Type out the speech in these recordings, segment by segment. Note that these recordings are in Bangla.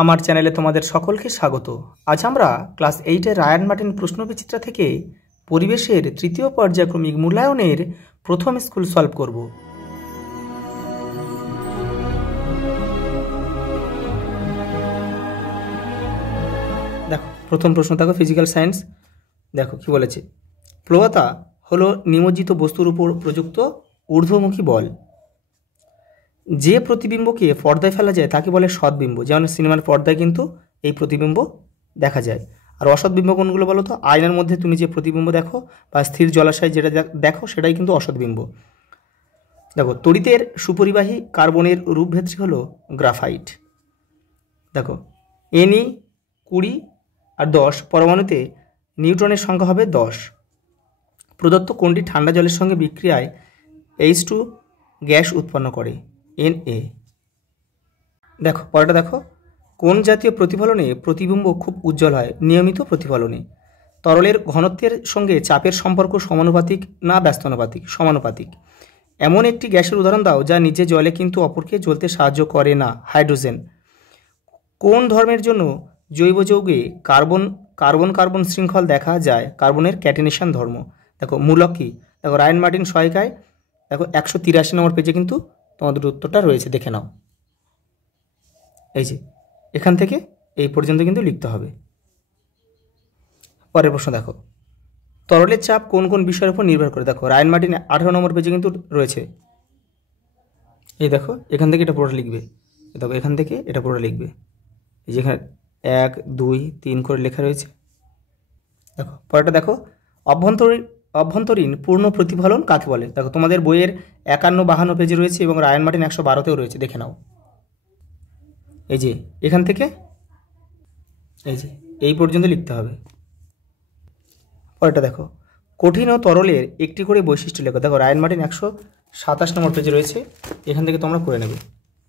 আমার চ্যানেলে তোমাদের সকলকে স্বাগত। আজ আমরা ক্লাস 8-এর রায়ান মার্টিন প্রশ্নবিচিত্রা থেকে পরিবেশের তৃতীয় পর্যায়ক্রমিক মূল্যায়নের প্রথম স্কুল সলভ করব। দেখো প্রথম প্রশ্ন, দেখো ফিজিক্যাল সায়েন্স। দেখো কি বলেছে, প্লবতা হলো নিমজ্জিত বস্তুর উপর প্রযুক্ত ঊর্ধ্বমুখী বল। যে প্রতিবিম্বকে পর্দায় ফেলা যায় তাকে বলে সৎবিম্ব। যেমন সিনেমার পর্দায় কিন্তু এই প্রতিবিম্ব দেখা যায়। আর অসৎবিম্ব কোনগুলো বলো তো? আয়নার মধ্যে তুমি যে প্রতিবিম্ব দেখো বা স্থির জলাশয় যেটা দেখো সেটাই কিন্তু অসৎবিম্ব। দেখো তড়িতের সুপরিবাহী কার্বনের রূপভেদটি হলো গ্রাফাইট। দেখো Ni 20 আর 10 পরমাণুতে নিউট্রনের সংখ্যা হবে 10। প্রদত্ত কোনটি ঠান্ডা জলের সঙ্গে বিক্রিয়ায় H2 গ্যাস উৎপন্ন করে? Na। দেখো পরেরটা দেখো, কোন জাতীয় প্রতিফলনে প্রতিবিম্ব খুব উজ্জ্বল হয়? নিয়মিত প্রতিফলনে। তরলের ঘনত্বের সঙ্গে চাপের সম্পর্ক সমানুপাতিক না ব্যস্তানুপাতিক? সমানুপাতিক। এমন একটি গ্যাসের উদাহরণ দাও যা নিজে জ্বলে কিন্তু অপরকে জ্বলতে সাহায্য করে না? হাইড্রোজেন। কোন ধর্মের জন্য জৈব যৌগে কার্বন কার্বন কার্বন শৃঙ্খল দেখা যায়? কার্বনের ক্যাটিনেশন ধর্ম। দেখো মূলক কি? দেখো রায়ান মার্টিন সহায়িকায় দেখো 183 নম্বর পেজে কিন্তু তোমাদের উত্তরটা রয়েছে, দেখে নাও। এই যে এখান থেকে এই পর্যন্ত কিন্তু লিখতে হবে। পরের প্রশ্ন দেখো, তরলের চাপ কোন কোন বিষয়ের উপর নির্ভর করে? দেখো রায়ান মার্টিন 18 নম্বর পেজে কিন্তু রয়েছে। এই দেখো এখান থেকে এটা পুরোটা লিখবে। দেখো এখান থেকে এটা পুরোটা লিখবে। এই যেখানে 1 2 3 করে লেখা রয়েছে। দেখো পরেরটা দেখো, অভ্যন্তরীণ পূর্ণ প্রতিফলন কাকে বলে? দেখো তোমাদের বইয়ের 51-52 পেজে রয়েছে এবং রায়ান মার্টিন 112তেও রয়েছে, দেখে নাও। এই যে এখান থেকে এই যে এই পর্যন্ত লিখতে হবে। পরেরটা দেখো, কঠিন ও তরলের একটি করে বৈশিষ্ট্য লেখো। দেখো রায়ান মার্টিন 127 নম্বর পেজে রয়েছে, এখান থেকে তোমরা করে নেবে।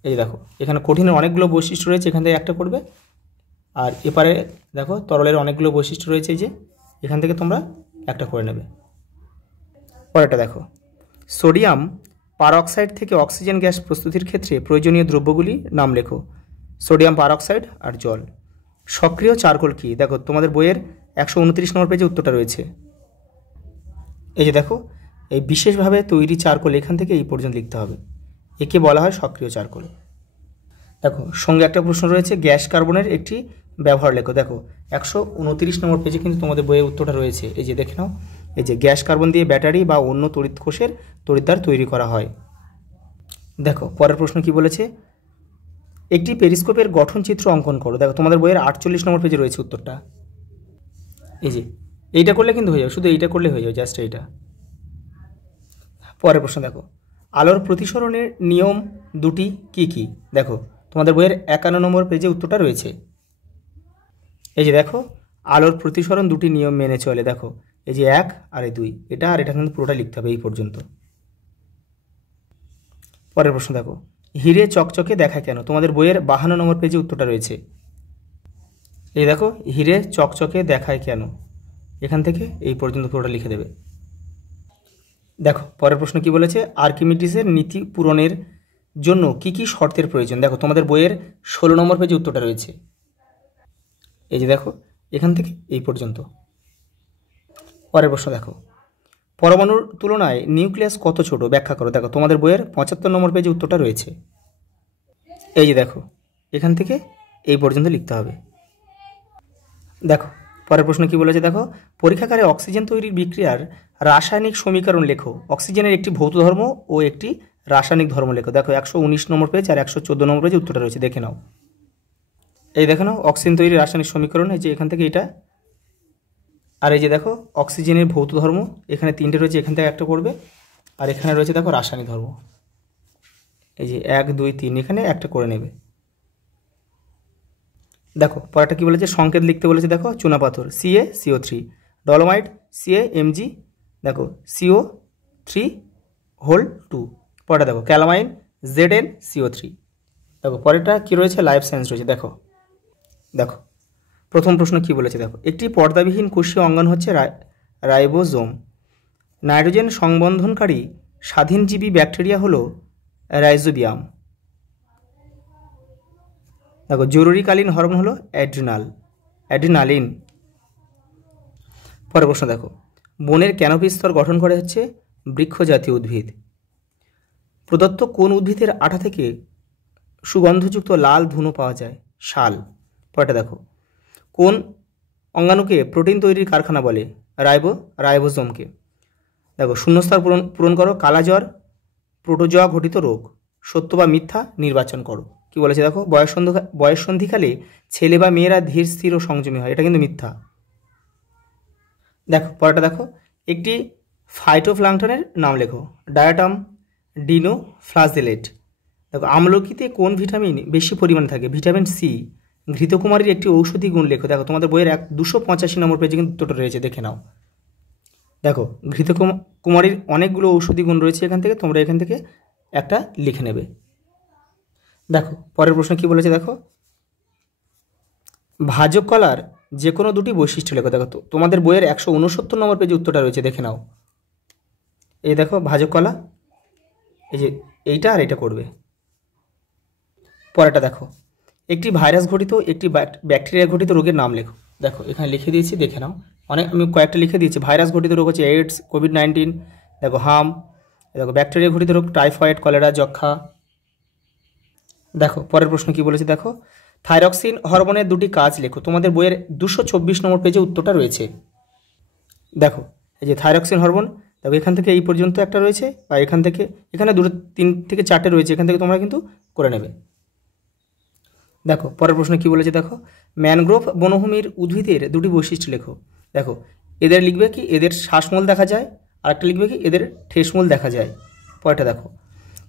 এই দেখো এখানে কঠিনের অনেকগুলো বৈশিষ্ট্য রয়েছে, এখান থেকে একটা করবে। আর এপারে দেখো তরলের অনেকগুলো বৈশিষ্ট্য রয়েছে, এই যে এখান থেকে তোমরা একটা করে নেবে। পরেরটা দেখো, সোডিয়াম পারঅক্সাইড থেকে অক্সিজেন গ্যাস প্রস্তুতির ক্ষেত্রে প্রয়োজনীয় দ্রব্যগুলি নাম লেখো। সোডিয়াম পারঅক্সাইড আর জল। সক্রিয় চারকোল কি? দেখো তোমাদের বইয়ের 129 নম্বর পেজে উত্তরটা রয়েছে। এই যে দেখো এই বিশেষভাবে তৈরি চারকোল, এখান থেকে এই পর্যন্ত লিখতে হবে। একে বলা হয় সক্রিয় চারকোল। দেখো সঙ্গে একটা প্রশ্ন রয়েছে, গ্যাস কার্বনের একটি ব্যবহার লেখো। দেখো 129 নম্বর পেজে কিন্তু তোমাদের বইয়ের উত্তরটা রয়েছে, এই যে দেখে নাও। এই যে গ্যাস কার্বন দিয়ে ব্যাটারি বা অন্য তড়িৎ কোষের তড়িৎদ্বার তৈরি করা হয়। দেখো পরের প্রশ্ন কি বলেছে, একটি পেরিস্কোপের গঠন চিত্র অঙ্কন করো। দেখো তোমাদের বইয়ের 48 নম্বর পেজে রয়েছে উত্তরটা। এই যে এইটা করলে কিন্তু হয়ে যাবে, শুধু এইটা করলে হয়ে যাবে, জাস্ট এইটা। পরের প্রশ্ন দেখো, আলোর প্রতিসরণের নিয়ম দুটি কি কি? দেখো তোমাদের বইয়ের 51 নম্বর পেজে উত্তরটা রয়েছে। এই যে দেখো আলোর প্রতিসরণ দুটি নিয়ম মেনে চলে। দেখো এই যে 1 আর 2, এটা আর এটা কিন্তু পুরোটা লিখতে হবে এই পর্যন্ত। পরের প্রশ্ন দেখো, হিরে চকচকে দেখায় কেন? তোমাদের বইয়ের 52 নম্বর পেজে উত্তরটা রয়েছে। এই দেখো হিরে চকচকে দেখায় কেন, এখান থেকে এই পর্যন্ত পুরোটা লিখে দেবে। দেখো পরের প্রশ্ন কি বলেছে, আর্কিমিডিসের নীতি পূরণের জন্য কি কি শর্তের প্রয়োজন? দেখো তোমাদের বইয়ের 16 নম্বর পেজে উত্তরটা রয়েছে। এই যে দেখো এখান থেকে এই পর্যন্ত। পরের প্রশ্ন দেখো, পরমাণুর তুলনায় নিউক্লিয়াস কত ছোট, ব্যাখ্যা করো। দেখো তোমাদের বইয়ের 75 নম্বর পেজে উত্তরটা রয়েছে। এই যে দেখো এখান থেকে এই পর্যন্ত লিখতে হবে। দেখো পরের প্রশ্ন কি বলেছে, দেখো পরীক্ষাগারে অক্সিজেন তৈরির বিক্রিয়ার রাসায়নিক সমীকরণ লেখো। অক্সিজেনের একটি ভৌত ধর্ম ও একটি রাসায়নিক ধর্ম লেখো। দেখো 119 নম্বর পেজ আর 114 নম্বর পেজে উত্তরটা রয়েছে, দেখে নাও। এই দেখে নাও অক্সিজেন তৈরির রাসায়নিক সমীকরণ, এই যে এখান থেকে এটা। আর এই যে দেখো অক্সিজেনের ভৌত ধর্ম, এখানে 3টে রয়েছে, এখান থেকে একটা করবে। আর এখানে রয়েছে দেখো রাসায়নিক ধর্ম, এই যে 1 2 3, এখানে একটা করে নেবে। দেখো পরেরটা কি বলেছে, সংকেত লিখতে বলেছে। দেখো চুনাপাথর CaCO3, ডলোমাইট CaMg, দেখো CO3(2). পরেরটা দেখো ক্যালামাইন ZnCO3। দেখো পরেরটা কি রয়েছে, লাইফ সায়েন্স রয়েছে। দেখো দেখো প্রথম প্রশ্ন কি বলেছে, দেখো একটি পর্দাবিহীন কোষীয় অঙ্গাণু হচ্ছে রাইবোজোম। নাইট্রোজেন সংবন্ধনকারী স্বাধীনজীবী ব্যাকটেরিয়া হলো রাইজোবিয়াম। দেখো জরুরিকালীন হরমোন হলো অ্যাড্রিনালিন। পরের প্রশ্ন দেখো, বনের ক্যানোপি স্তর গঠন করে হচ্ছে বৃক্ষ জাতীয় উদ্ভিদ। প্রদত্ত কোন উদ্ভিদের আঠা থেকে সুগন্ধযুক্ত লাল ধুনো পাওয়া যায়? শাল। পরেরটা দেখো, কোন অঙ্গাণুকে প্রোটিন তৈরির কারখানা বলে? রাইবোজোমকে। দেখো শূন্যস্থান পূরণ করো। কালাজ্বর প্রোটোজোয়া ঘটিত রোগ, সত্য বা মিথ্যা নির্বাচন করো। কি বলেছে দেখো, বয়ঃসন্ধিকালে ছেলে বা মেয়েরা ধীর স্থির ও সংযমী হয়, এটা কিন্তু মিথ্যা। দেখো পরেরটা দেখো, একটি ফাইটোপ্লাঙ্কটনের নাম লেখো। ডায়াটাম, ডিনো, ফ্লাজেলেট। দেখো আমলকিতে কোন ভিটামিন বেশি পরিমাণে থাকে? Vitamin C. ঘৃতকুমারীর একটি ঔষধি গুণ লেখো। দেখো তোমাদের বইয়ের 285 নম্বর পেজে কিন্তু দুটো রয়েছে, দেখে নাও। দেখো ঘৃতকুমারীর অনেকগুলো ঔষধি গুণ রয়েছে, এখান থেকে তোমরা এখান থেকে একটা লিখে নেবে। দেখো পরের প্রশ্ন কি বলেছে দেখো, ভাজক কলার যে কোনো দুটি বৈশিষ্ট্য লেখো। দেখো তোমাদের বইয়ের 169 নম্বর পেজে উত্তরটা রয়েছে, দেখে নাও। এই দেখো ভাজক কলা, এই যে এইটা আর এটা করবে। পরেরটা দেখো, একটি ভাইরাস ঘটিত একটি ব্যাকটেরিয়া ঘটিত রোগের নাম লেখো। দেখো এখানে লিখে দিয়েছি, দেখে নাও। আমি কয়েকটা লিখে দিয়েছি। ভাইরাস ঘটিত রোগ হচ্ছে এইডস, কোভিড-19, দেখো হাম। দেখো ব্যাকটেরিয়া ঘটিত রোগ টাইফয়েড, কলেরা, যক্ষা। দেখো পরের প্রশ্ন কি বলেছে দেখো, থাইরক্সিন হরমোনের দুটি কাজ লেখো। তোমাদের বইয়ের 224 নম্বর পেজে উত্তরটা রয়েছে। দেখো এই যে থাইরক্সিন হরমোন, দেখো এখান থেকে এই পর্যন্ত একটা রয়েছে, বা এখান থেকে এখানে 3 থেকে 4টে রয়েছে, এখান থেকে তোমরা কিন্তু করে নেবে। দেখো পরের প্রশ্ন কি বলেছে দেখো, ম্যানগ্রোভ বনভূমির উদ্ভিদের দুটি বৈশিষ্ট্য লেখো। দেখো এদের লিখবে কি, এদের শ্বাসমূল দেখা যায়, আর একটা লিখবে কি, এদের ঠেসমূল দেখা যায়। পরেরটা দেখো,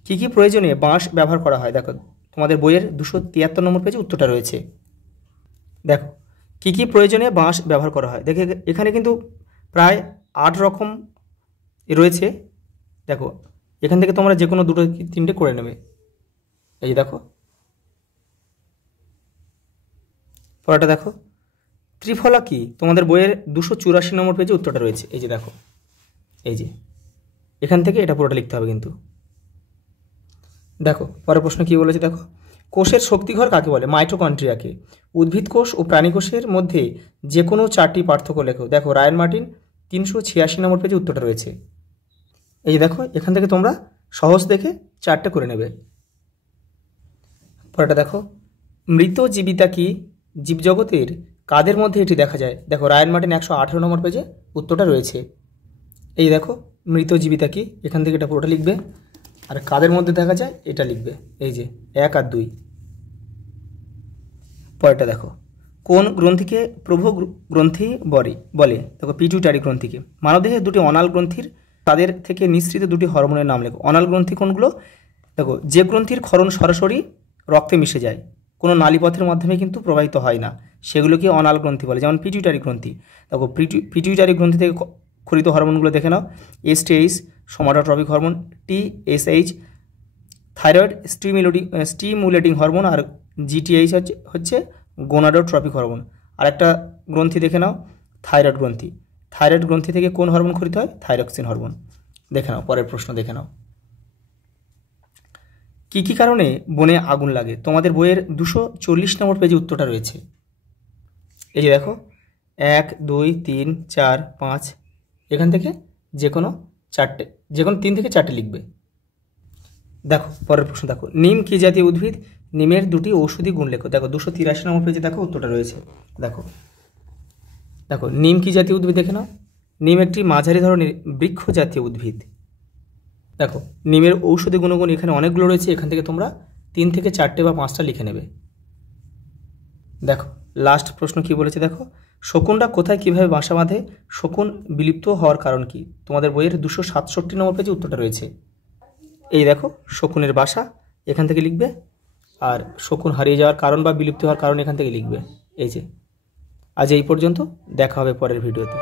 কী কী প্রয়োজনে বাঁশ ব্যবহার করা হয়? দেখো তোমাদের বইয়ের 273 নম্বর পেজে উত্তরটা রয়েছে। দেখো কী কী প্রয়োজনে বাঁশ ব্যবহার করা হয়, দেখে এখানে কিন্তু প্রায় 8 রকম রয়েছে। দেখো এখান থেকে তোমরা যে কোনো 2-3টে করে নেবে। এই যে দেখো পরেরটা দেখো, ত্রিফলা কি? তোমাদের বইয়ের 284 নম্বর পেজে উত্তরটা রয়েছে। এই যে দেখো, এই যে এখান থেকে এটা পুরোটা লিখতে হবে কিন্তু। দেখো পরের প্রশ্ন কি বলেছে দেখো, কোষের শক্তিঘর কাকে বলে? মাইটোকন্ড্রিয়াকে। উদ্ভিদ কোষ ও প্রাণী কোষের মধ্যে যে কোনো 4টি পার্থক্য লেখো। দেখো রায়ান মার্টিন 386 নম্বর পেজে উত্তরটা রয়েছে। এই যে দেখো এখান থেকে তোমরা সহজ দেখে 4টে করে নেবে। পরেরটা দেখো, মৃত জীবিতা কি? জীবজগতের কাদের মধ্যে এটি দেখা যায়? দেখো রায়ান মার্টিন 118 নম্বর পেজে উত্তরটা রয়েছে। এই দেখো মৃত জীবিতা কি, এখান থেকে এটা পুরোটা লিখবে, আর কাদের মধ্যে দেখা যায় এটা লিখবে। এই যে 1 আর 2। পরেরটা দেখো, কোন গ্রন্থিকে প্রভ গ্রন্থি বলে? দেখো পিটুইটারি গ্রন্থিকে। মানবদেহে দুটি অনাল গ্রন্থির, তাদের থেকে নিঃসৃত দুটি হরমোনের নাম লেখো। অনাল গ্রন্থি কোনগুলো? দেখো যে গ্রন্থির ক্ষরণ সরাসরি রক্তে মিশে যায়, কোনো নালীপথের মাধ্যমে কিন্তু প্রবাহিত হয় না, সেগুলোকে অনাল গ্রন্থি বলে, যেমন পিটুইটারি গ্রন্থি। দেখো পিটুইটারি গ্রন্থি থেকে ক্ষরিত হরমোনগুলো দেখে নাও। STH somatotropic hormone, TSH thyroid stimulating hormone, আর জিটিএইচ হচ্ছে গোনাডোট্রপিক হরমোন। আর একটা গ্রন্থি দেখে নাও, থাইরয়েড গ্রন্থি। থাইরয়েড গ্রন্থি থেকে কোন হরমোন ক্ষরিত হয়? Thyroxine hormone. দেখে নাও পরের প্রশ্ন দেখে নাও, কী কী কারণে বনে আগুন লাগে? তোমাদের বইয়ের 240 নম্বর পেজে উত্তরটা রয়েছে। এই যে দেখো 1, 2, 3, 4, 5, এখান থেকে যে কোনো 3 থেকে 4টে লিখবে। দেখো পরের প্রশ্ন দেখো, নিম কী জাতীয় উদ্ভিদ? নিমের দুটি ঔষধি গুণ লেখো। দেখো 283 নম্বর পেজে দেখো উত্তরটা রয়েছে। দেখো দেখো নিম কী জাতীয় উদ্ভিদ দেখে নাও। নিম একটি মাঝারি ধরনের বৃক্ষ জাতীয় উদ্ভিদ। দেখো নিমের ঔষধি গুণগুণ এখানে অনেকগুলো রয়েছে, এখান থেকে তোমরা 3 থেকে 4টে বা 5টা লিখে নেবে। দেখো লাস্ট প্রশ্ন কি বলেছে দেখো, শকুনরা কোথায় কিভাবে বাসা বাঁধে? শকুন বিলুপ্ত হওয়ার কারণ কি? তোমাদের বইয়ের 267 নম্বর পেজে উত্তরটা রয়েছে। এই দেখো শকুনের বাসা, এখান থেকে লিখবে, আর শকুন হারিয়ে যাওয়ার কারণ বা বিলুপ্ত হওয়ার কারণ এখান থেকে লিখবে। এই যে আজ এই পর্যন্ত, দেখা হবে পরের ভিডিওতে।